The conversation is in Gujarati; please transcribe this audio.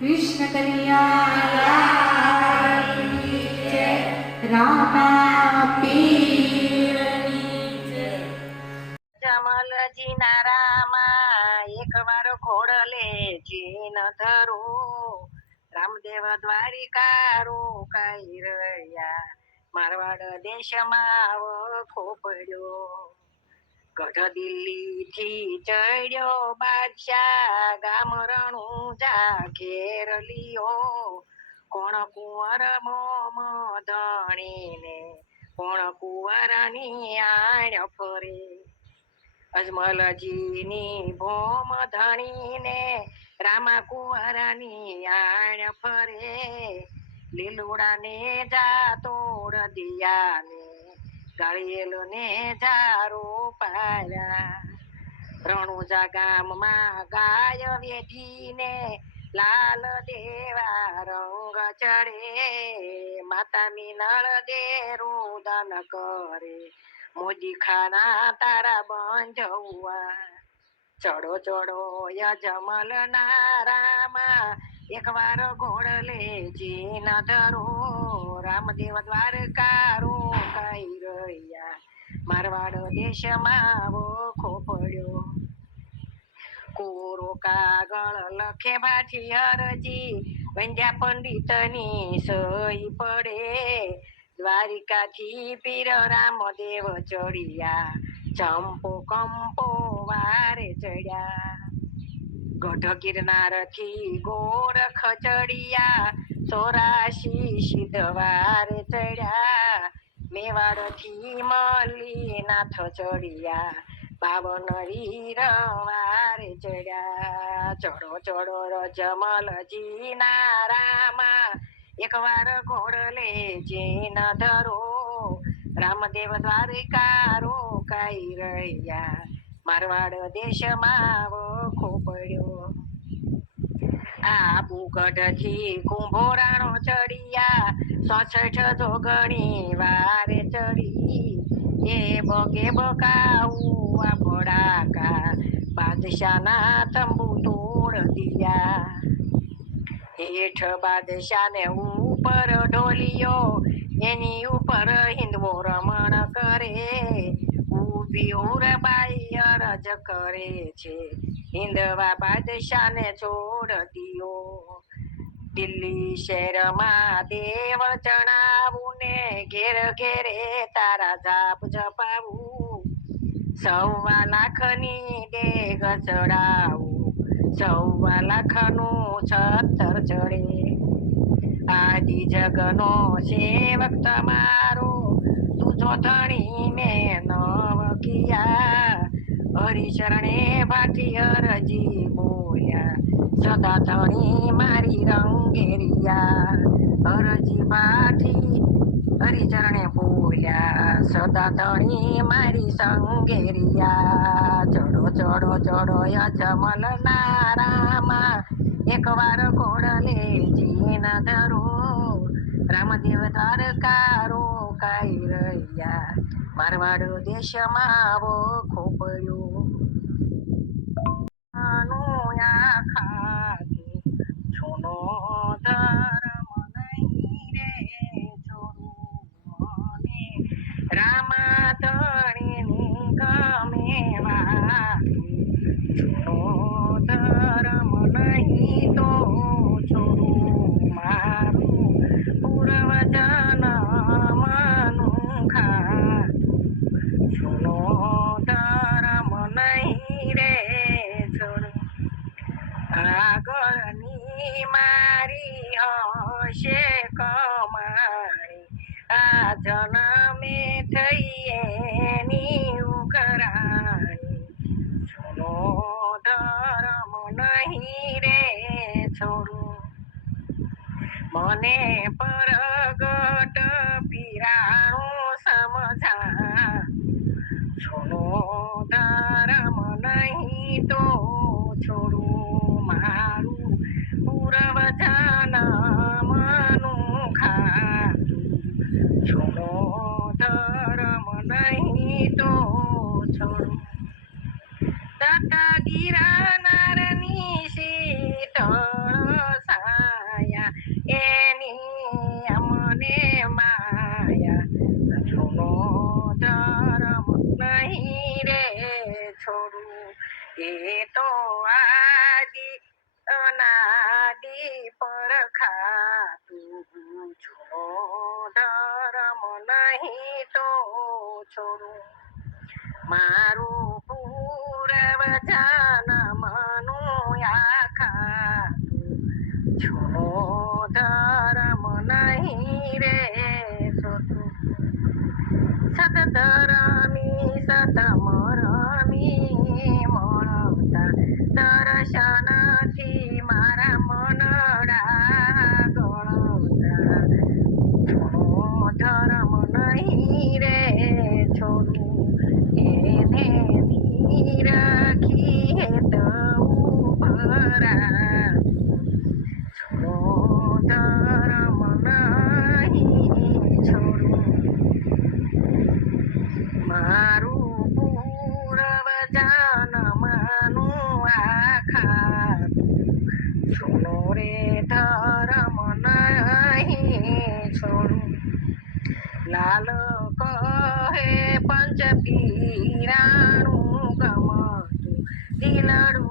कृष्ण कन्हैया जय। रामा पीરની જય। જમલજી ના રામા એક વાર ઘોડલે જીન ધરું રામદેવ દ્વારિકારું કાઈ રહ્યા મારવાડ દેશમાં ખોપડ્યો ગઢ દિલ્હી થી ચડ્યો બાદશાહ ગામ રણુજા ઘેર લિયો કોણ કુંવર મોમ ધણીને કોણ કુંવરની આણ ફરે અજમલજીની ભોમ ધણીને રામા કુંવરની આણ ફરે લીલુડાને જા તોડ દિયાને ગાળિયેલને જારો પાયા રણુજા ગામમાં ગાય વેઠીને લાલ દેવા રંગ ચડે માતા મિનળ દે રુદન કરે મોદી ખાના તારા બંજવા ચડો ચડો યજમલ ના રામા એક વાર ઘોડલે જીન ધરો રામદેવ દ્વારકારો કાઈ રહ્યા મારવાડ દેશમાં ખોપડ્યો કોરો કાગળ લખે ભાઠી અરજી વંદ્યા પંડિતની સહી પડે દ્વારિકાથી પીર રામદેવ ચડિયા ચંપો કંપો વારે ચડ્યા ગઢ ગિરનારથી ગોરખ ચડિયા 84 સિદ્ધવારે ચડ્યા મેવાડથી મલ્લીનાથ ચડિયા 52 વીરવારે ચડ્યા ચડો ચડો રજમલજી ના રામા એક વાર ઘોડલે જીન ધરો રામદેવ દ્વારિકારો કાઈ રહ્યા મારવાડ દેશમાં ખોપડ્યો આબુગઢ થી કુંભોરાણો ચડિયા 66 જોગણી વારે ચડી એ બગે બકાઉવા ભડાકા બાદશાહના તંબુ તોડ દિયા હેઠ બાદશાહને ઉપર ઢોલિયો એની ઉપર હિંદવો રમણ કરે ઊભી ઉરબાઈ અરજ કરે છે હિંદવા બાદશાહને છોડ દિયો દિલ્હી શહેરમાં દેવ ચણાવું ને ઘેર ઘેરે તારા જાપ જપાવું 1.25 લાખની દેગ ચડાવું 1.25 લાખનું છત્તર ચડે આદિ જગનો સેવક તમારો તુજો ધણી મેં નવ કિયા હરિશરણે ભાઠી અરજી બોલ્યા સદા ધણી મારી રંગેરિયા અરજી ભાઠી હરિચરણે બોલ્યા સદા ધણી મારી સંગેરિયા ચડો ચડો ચડો યજમલ ના રામા એક વાર ઘોડલે જીન ધરો રામદેવ દ્વારકારો કાઈ રહ્યા મારવાડ દેશમાં ખોપડ્યો ખાતું છોનો ધર્મ નહીં રે છોડું મને રામા ધણીની ગમે વાતું છોનો ધર્મ નહીં તો છોડું મારું પૂર્વ જન્મનું ખાતું છોનો ધર્મ નહીં રે છોડું આગળની મારી હશે કમાણી આ જન્મે થઈ એની ઉઘરાણી છોનો ધર્મ નહીં રે છોડું મને પરગટ પીરાણું સમજા છોનો ધર્મ નહીં તો છોડું મારું પૂર્વ જન્મનું ખાતું છોનો ધર્મ નહીં તો છોડું દત્ત ગિરનારની શીતળ પર ખાતું જૂનો ધર્મ નહીં તો છોડું મારું પૂર્વ જન્મનું આખા જૂનો ધર્મ નહીં રે છોડું સતધર્મી સતમરમી મળતા દર્શનથી મારા મનડા ગળતા જૂનો ધર્મ નહીં રે છોડું એને નીરખી હેત ઉભરા જૂનો ધર્મ નહીં છોડું મારું પૂર્વ જન્મનું આખા જૂનો રે ધર્મ નહીં છોડું લાલ કહે પંચ પીરાણું ગમતું દિલડું